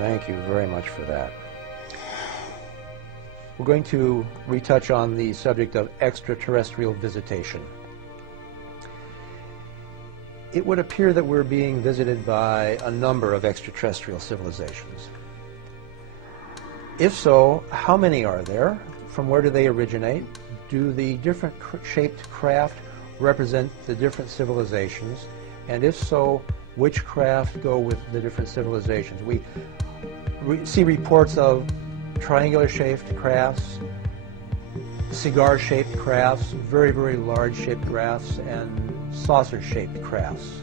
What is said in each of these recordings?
Thank you very much for that. We're going to retouch on the subject of extraterrestrial visitation. It would appear that we're being visited by a number of extraterrestrial civilizations. If so, how many are there? From where do they originate? Do the different shaped craft represent the different civilizations? And if so, which craft go with the different civilizations? We see reports of triangular-shaped crafts, cigar-shaped crafts, very, very large-shaped crafts, and saucer-shaped crafts.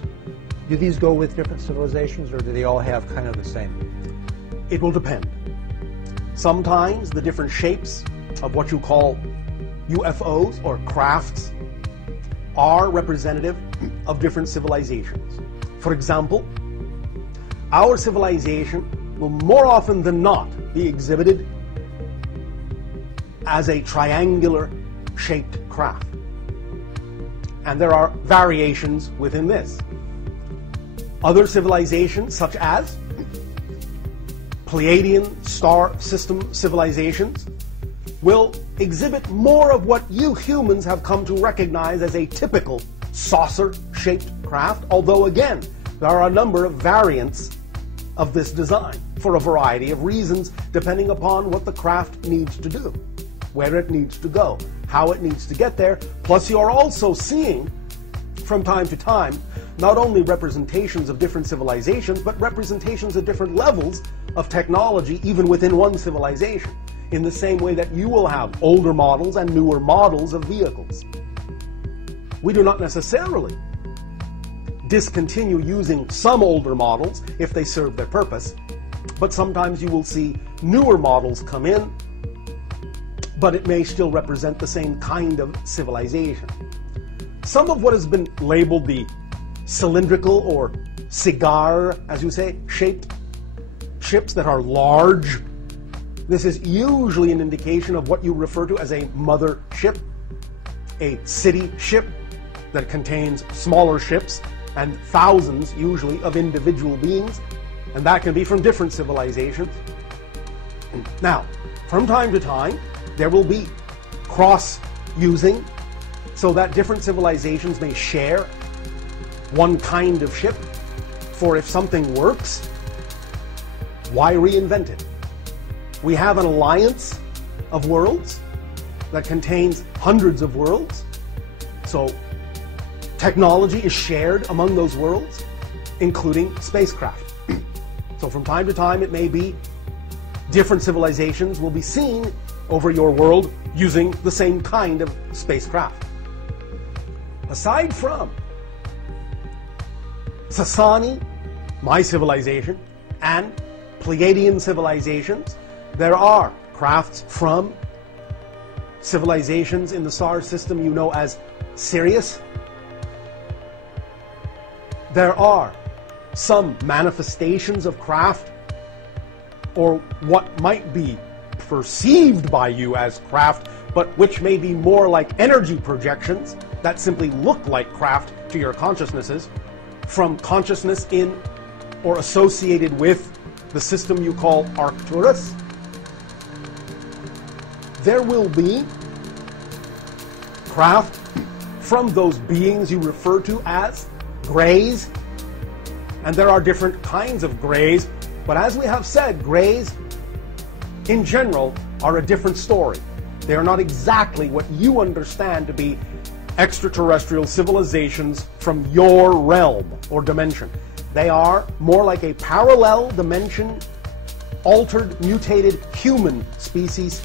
Do these go with different civilizations, or do they all have kind of the same? It will depend. Sometimes the different shapes of what you call UFOs or crafts are representative of different civilizations. For example, our civilization will more often than not be exhibited as a triangular shaped craft. And there are variations within this. Other civilizations, such as Pleiadian star system civilizations, will exhibit more of what you humans have come to recognize as a typical saucer-shaped craft, although again, there are a number of variants of this design for a variety of reasons, depending upon what the craft needs to do, where it needs to go, how it needs to get there. Plus, you are also seeing, from time to time, not only representations of different civilizations, but representations of different levels of technology, even within one civilization, in the same way that you will have older models and newer models of vehicles. We do not necessarily discontinue using some older models if they serve their purpose, but sometimes you will see newer models come in, but it may still represent the same kind of civilization. Some of what has been labeled the cylindrical or cigar, as you say, shaped ships that are large, this is usually an indication of what you refer to as a mother ship, a city ship that contains smaller ships and thousands, usually, of individual beings, and that can be from different civilizations. Now, from time to time, there will be cross-using so that different civilizations may share one kind of ship, for if something works, why reinvent it? We have an alliance of worlds that contains hundreds of worlds, so technology is shared among those worlds, including spacecraft. So from time to time, it may be different civilizations will be seen over your world using the same kind of spacecraft. Aside from Sasani, my civilization, and Pleiadian civilizations, there are crafts from civilizations in the star system you know as Sirius. There are some manifestations of craft, or what might be perceived by you as craft, but which may be more like energy projections that simply look like craft to your consciousnesses, from consciousness in or associated with the system you call Arcturus. There will be craft from those beings you refer to as grays, and there are different kinds of grays, but as we have said, grays in general are a different story. They are not exactly what you understand to be extraterrestrial civilizations from your realm or dimension. They are more like a parallel dimension, altered, mutated human species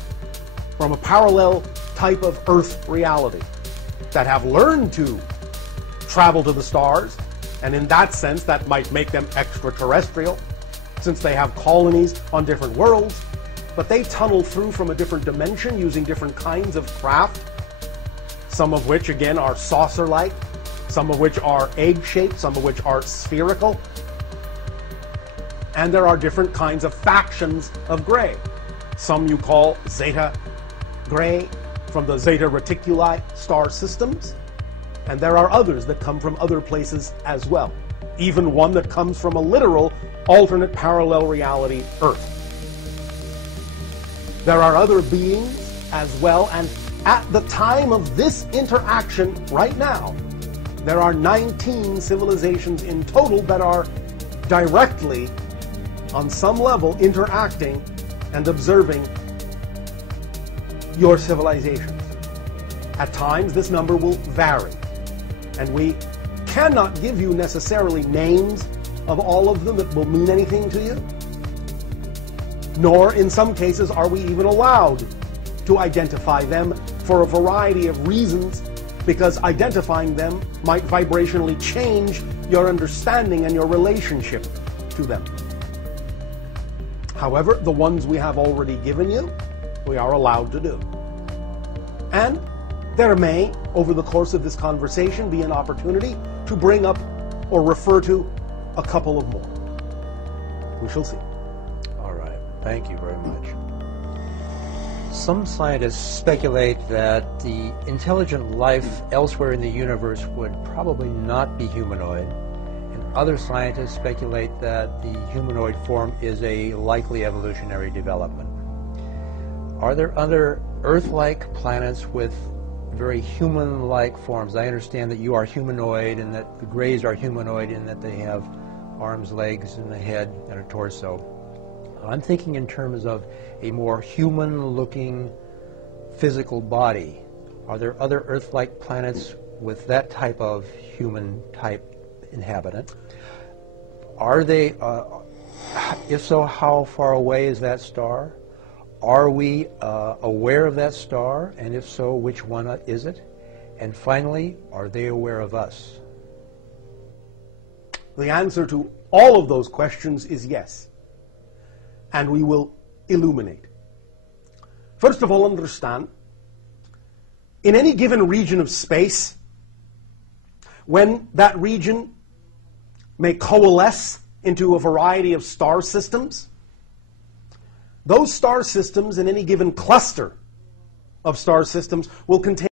from a parallel type of Earth reality that have learned to travel to the stars, and in that sense that might make them extraterrestrial since they have colonies on different worlds, but they tunnel through from a different dimension using different kinds of craft, some of which again are saucer-like, some of which are egg-shaped, some of which are spherical, and there are different kinds of factions of gray. Some you call Zeta Gray from the Zeta Reticuli star systems, and there are others that come from other places as well. even one that comes from a literal alternate parallel reality Earth. There are other beings as well, and at the time of this interaction right now, there are 19 civilizations in total that are directly, on some level, interacting and observing your civilizations. At times, this number will vary, and we cannot give you necessarily names of all of them that will mean anything to you, nor in some cases are we even allowed to identify them for a variety of reasons, because identifying them might vibrationally change your understanding and your relationship to them. However, the ones we have already given you, we are allowed to do. And there may, over the course of this conversation, be an opportunity to bring up or refer to a couple of more. We shall see. All right. Thank you very much. Some scientists speculate that the intelligent life elsewhere in the universe would probably not be humanoid, and other scientists speculate that the humanoid form is a likely evolutionary development. Are there other Earth-like planets with very human-like forms? I understand that you are humanoid and that the Greys are humanoid in that they have arms, legs, and a head and a torso. I'm thinking in terms of a more human-looking physical body. Are there other Earth-like planets with that type of human-type inhabitant? Are they, if so, how far away is that star? Are we aware of that star? And if so, which one is it? And finally, are they aware of us? The answer to all of those questions is yes. And we will illuminate. First of all, understand, in any given region of space, when that region may coalesce into a variety of star systems, those star systems in any given cluster of star systems will contain